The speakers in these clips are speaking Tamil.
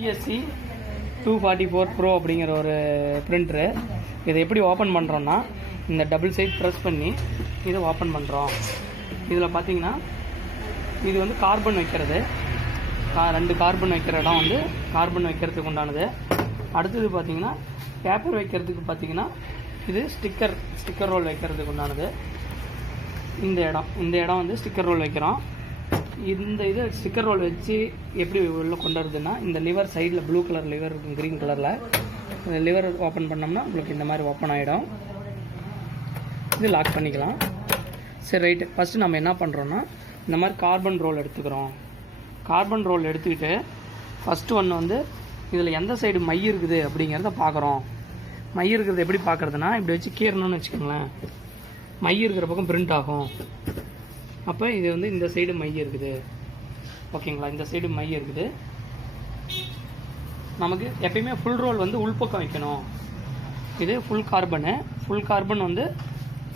ESC 244 Pro அப்படிங்கிற ஒரு பிரிண்டரு. இதை எப்படி ஓப்பன் பண்ணுறோன்னா, இந்த டபுள் சைட் ப்ரெஸ் பண்ணி இதை ஓப்பன் பண்ணுறோம். இதில் பார்த்தீங்கன்னா இது வந்து கார்பன் வைக்கிறது, 2 கார்பன் வைக்கிற இடம் வந்து கார்பன் வைக்கிறதுக்கு உண்டானது. அடுத்தது பார்த்தீங்கன்னா பேப்பர் வைக்கிறதுக்கு பார்த்தீங்கன்னா இது ஸ்டிக்கர் ரோல் வைக்கிறதுக்கு உண்டானது. இந்த இடம் வந்து ஸ்டிக்கர் ரோல் வைக்கிறோம். இந்த இது ஸ்டிக்கர் ரோல் வச்சு எப்படி உள்ள கொண்டு வருதுன்னா, இந்த லிவர் சைடில் ப்ளூ கலர் லிவர் இருக்கும், க்ரீன் கலரில். இந்த லிவர் ஓப்பன் பண்ணோம்னா உங்களுக்கு இந்த மாதிரி ஓப்பன் ஆகிடும். இது லாக் பண்ணிக்கலாம். சரி, ரைட்டு. ஃபஸ்ட்டு நம்ம என்ன பண்ணுறோன்னா, இந்த மாதிரி கார்பன் ரோல் எடுத்துக்கிறோம். கார்பன் ரோல் எடுத்துக்கிட்டு ஃபஸ்ட்டு ஒன்று வந்து இதில் எந்த சைடு மை இருக்குது அப்படிங்கிறத பார்க்குறோம். மை இருக்கிறது எப்படி பார்க்குறதுனா, இப்படி வச்சு கீறணும்னு வச்சுக்கோங்களேன், மை இருக்கிற பக்கம் பிரிண்ட் ஆகும். அப்போ இது வந்து இந்த சைடு மை இருக்குது, ஓகேங்களா? இந்த சைடு மை இருக்குது. நமக்கு எப்பயுமே ஃபுல் ரோல் வந்து உள்பக்கம் வைக்கணும். இது ஃபுல் கார்பன் வந்து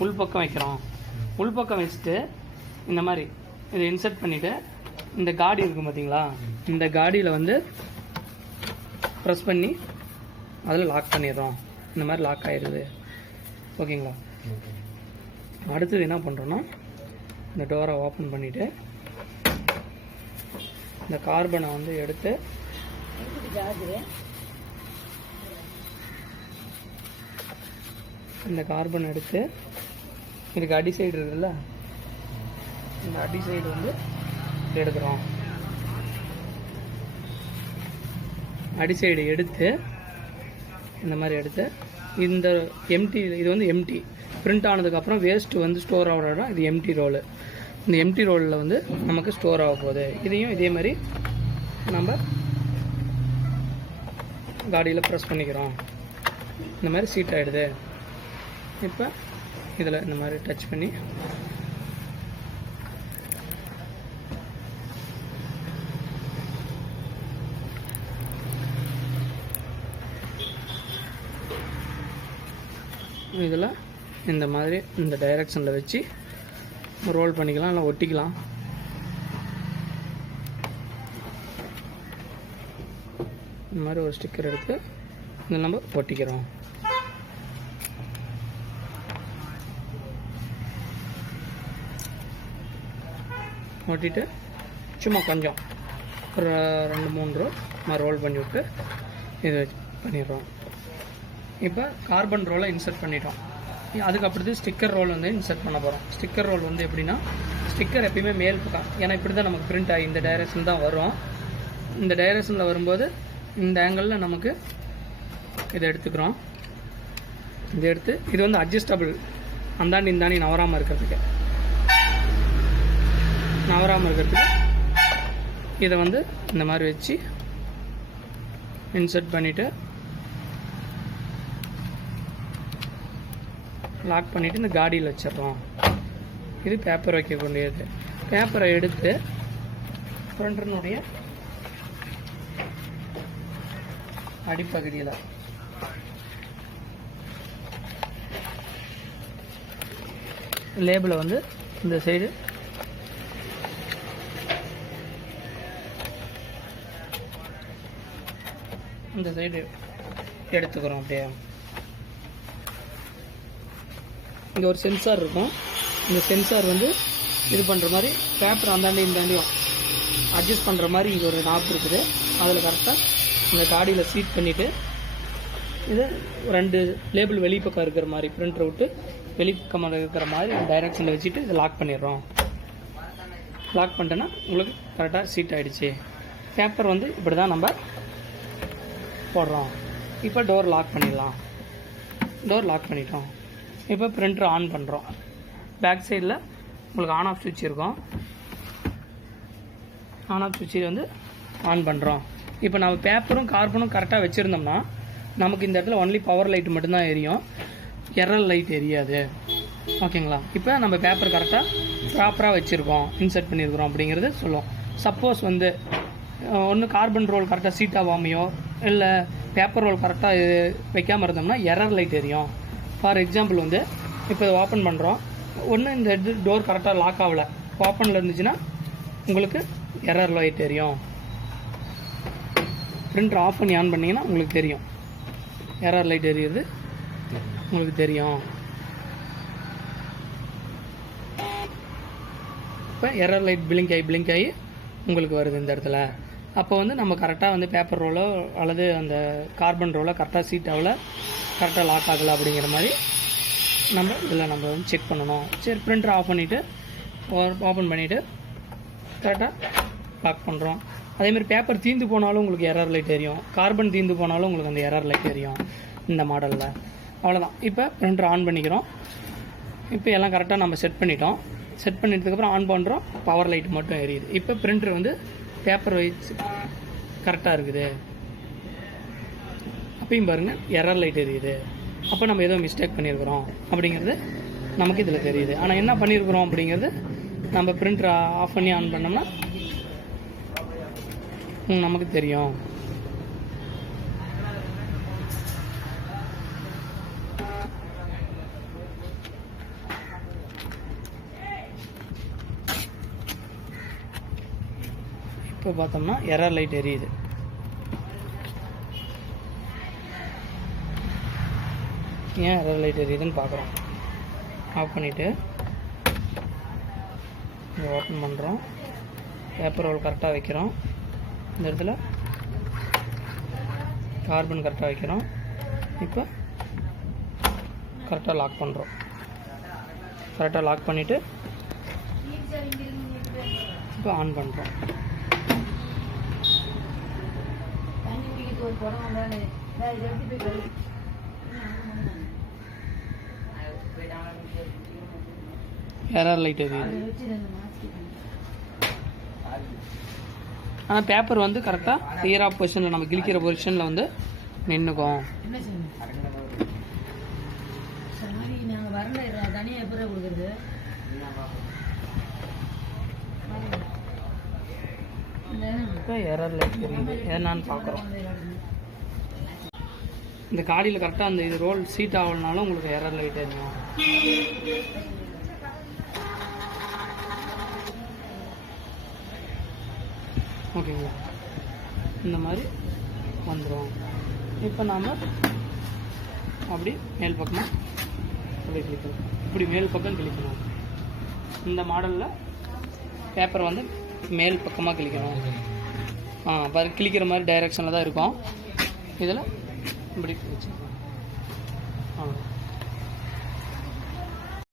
உள்பக்கம் வைக்கிறோம். உள்பக்கம் வச்சுட்டு இந்த மாதிரி இதை இன்சர்ட் பண்ணிவிட்டு இந்த காடி இருக்கும் பார்த்தீங்களா, இந்த காடியில் வந்து ப்ரெஸ் பண்ணி அதில் லாக் பண்ணிடுறோம். இந்த மாதிரி லாக் ஆகிடுது, ஓகேங்களா? அடுத்தது என்ன பண்ணுறோன்னா, இந்த டோரை ஓப்பன் பண்ணிவிட்டு இந்த கார்பனை வந்து எடுத்து இதுக்கு அடி சைடு இருக்குல்ல, இந்த அடி சைடு வந்து எடுக்கிறோம். அடி சைடு எடுத்து இந்த மாதிரி எடுத்து இந்த இது வந்து எம்டி பிரிண்ட் ஆனதுக்கப்புறம் வேஸ்ட்டு வந்து ஸ்டோர் ஆகிற இடம் இது எம்டி ரோலு. இந்த எம்டி ரோலில் வந்து நமக்கு ஸ்டோர் ஆக போகுது. இதையும் இதே மாதிரி நம்ம காடியில் ப்ரெஸ் பண்ணிக்கிறோம். இந்த மாதிரி சீட் ஆகிடுது. இப்போ இதில் இந்த மாதிரி டச் பண்ணி இதில் இந்த மாதிரி இந்த டைரெக்ஷனில் வச்சு ரோல் பண்ணிக்கலாம், இல்லை ஒட்டிக்கலாம். இந்த மாதிரி ஒரு ஸ்டிக்கர் எடுத்து இதில் நம்ம ஒட்டிக்கிறோம். ஒட்டிட்டு சும்மா கொஞ்சம் ஒரு 2-3 ரோ மாதிரி ரோல் பண்ணி விட்டு இதை பண்ணிடுறோம். இப்போ கார்பன் ரோலை இன்சர்ட் பண்ணிட்டோம். அதுக்கப்புறத்து ஸ்டிக்கர் ரோல் வந்து இன்சர்ட் பண்ண போகிறோம். ஸ்டிக்கர் ரோல் வந்து எப்படின்னா, ஸ்டிக்கர் எப்பயுமே மேல் பக்கம், ஏன்னா இப்படி தான் நமக்கு பிரிண்ட் ஆகி இந்த டைரெக்ஷன் தான் வரும். இந்த டைரெக்ஷனில் வரும்போது இந்த ஆங்கிளில் நமக்கு இதை எடுத்துக்கிறோம். இதை எடுத்து இது வந்து அட்ஜஸ்டபிள், இந்தாண்டி நவராமல் இருக்கிறதுக்கு இதை வந்து இந்த மாதிரி வச்சு இன்சர்ட் பண்ணிவிட்டு லாக் பண்ணிவிட்டு இந்த காடியில் வச்சிடுறோம். இது பேப்பர் வைக்கக்கூடியது. பேப்பரை எடுத்து பிரிண்டரினுடைய அடிப்பகுதியில் லேபிளை வந்து இந்த சைடு எடுத்துக்கிறோம். அப்படியே இங்கே ஒரு சென்சார் இருக்கும். இந்த சென்சார் வந்து இது பண்ணுற மாதிரி பேப்பர் இந்தாண்டியும் அட்ஜஸ்ட் பண்ணுற மாதிரி இங்கே ஒரு நாப் இருக்குது. அதில் கரெக்டாக இந்த காடியில் சீட் பண்ணிவிட்டு இது 2 லேபிள் வெளிப்பக்கம் இருக்கிற மாதிரி, பிரிண்டரை விட்டு வெளிப்பக்கமாக இருக்கிற மாதிரி டைரெக்ஷனில் வச்சுட்டு இதை லாக் பண்ணிடுறோம். லாக் பண்ணிட்டேன்னா உங்களுக்கு கரெக்டாக சீட் ஆகிடுச்சு. பேப்பர் வந்து இப்படி தான் நம்ம போடுறோம். இப்போ டோர் லாக் பண்ணிடலாம். டோர் லாக் பண்ணிட்டோம். இப்போ பிரிண்டர் ஆன் பண்ணுறோம். பேக் சைடில் உங்களுக்கு ஆன் ஆஃப் சுவிட்ச் இருக்கும். ஆன் ஆஃப் சுவிட்சை வந்து ஆன் பண்ணுறோம். இப்போ நம்ம பேப்பரும் கார்பனும் கரெக்டாக வச்சுருந்தோம்னா நமக்கு இந்த இடத்துல ஒன்லி பவர் லைட் மட்டும்தான் எரியும், எரர் லைட் எரியாது, ஓகேங்களா? இப்போ நம்ம பேப்பர் கரெக்டாக ப்ராப்பராக வச்சுருக்கோம், இன்சர்ட் பண்ணியிருக்கிறோம் அப்படிங்கிறது சொல்லுவோம். சப்போஸ் வந்து ஒன்று கார்பன் ரோல் கரெக்டாக சீட் ஆகாமையோ இல்லை பேப்பர் ரோல் கரெக்டாக வைக்காமல் இருந்தோம்னா எரர் லைட் எரியும். ஃபார் எக்ஸாம்பிள் வந்து இப்போ இதை ஓப்பன் பண்ணுறோம், ஒன்று இந்த டோர் கரெக்டாக லாக் ஆகலை, ஓப்பனில் இருந்துச்சுன்னா உங்களுக்கு எரர் லைட் தெரியும். பிரிண்டர் ஆஃப் பண்ணி ஆன் பண்ணிங்கன்னா உங்களுக்கு தெரியும், எரர் லைட் எரியுது உங்களுக்கு தெரியும். இப்போ எரர் லைட் பிளிங்க் ஆகி உங்களுக்கு வருது இந்த இடத்துல. அப்போ வந்து நம்ம கரெக்டாக வந்து பேப்பர் ரோலோ அல்லது அந்த கார்பன் ரோலோ கரெக்டாக சீட் ஆகல, கரெக்டாக லாக் ஆகலை அப்படிங்கிற மாதிரி நம்ம இதில் நம்ம வந்து செக் பண்ணணும். சரி, பிரிண்டர் ஆஃப் பண்ணிவிட்டு ஓப்பன் பண்ணிவிட்டு கரெக்டாக லாக் பண்ணுறோம். அதேமாதிரி பேப்பர் தீந்து போனாலும் உங்களுக்கு எரர் லைட் எரியும், கார்பன் தீந்து போனாலும் உங்களுக்கு அந்த எரர் லைட் எரியும் இந்த மாடலில். அவ்வளோதான். இப்போ பிரிண்டர் ஆன் பண்ணிக்கிறோம். இப்போ எல்லாம் கரெக்டாக நம்ம செட் பண்ணிட்டோம். செட் பண்ணிட்டதுக்கப்புறம் ஆன் பண்ணுறோம், பவர் லைட் மட்டும் எரியுது. இப்போ பிரிண்டர் வந்து பேப்பர் வைஸ் கரெக்டாக இருக்குது. அப்பயும் பாருங்கள் எரர் லைட் எரியுது. அப்போ நம்ம ஏதோ மிஸ்டேக் பண்ணியிருக்கிறோம் அப்படிங்கிறது நமக்கு இதில் தெரியுது. ஆனால் என்ன பண்ணியிருக்கிறோம் அப்படிங்கிறது நம்ம பிரிண்டர் ஆஃப் பண்ணி ஆன் பண்ணோம்னா நமக்கு தெரியும். இப்போ பார்த்தோம்னா எரர் லைட் எரியுது. ஏன் எரர் லைட் எரியுதுன்னு பார்க்குறோம். ஆஃப் பண்ணிவிட்டு இதை ஓப்பன் பண்ணுறோம். பேப்பர் ரோல் கரெக்டாக வைக்கிறோம். இந்த இடத்துல கார்பன் கரெக்டாக வைக்கிறோம். இப்போ கரெக்டாக லாக் பண்ணுறோம். கரெக்டாக லாக் பண்ணிவிட்டு இப்போ ஆன் பண்ணுறோம். எரர் லைட் எரியுது. ஆனால் பேப்பர் வந்து கரெக்டாக கிளியர் ஆஃப் பொசிஷனில் நம்ம கிழிக்கிற பொசிஷனில் வந்து நின்றுக்கும். இப்போ எரர் லைட் எரியுது. என்னன்னு பார்க்குறோம். இந்த காடியில் கரெக்டாக அந்த இது ரோல் சீட் ஆகலனாலும் உங்களுக்கு எரர் லைட் எரியும். ஓகேங்களா? இந்த மாதிரி வந்துடும். இப்போ நாம் அப்படி மேல் பக்கமாக அப்படி கிளிக்கணும். இப்படி மேல் பக்கம் கிளிக்கணும். இந்த மாடலில் பேப்பர் வந்து மேல் பக்கமாக கிளிக்கணும். கிளிக்கிற மாதிரி டைரெக்ஷனில் தான் இருக்கும். இதில் இப்படி கிழிச்சிக்கலாம்.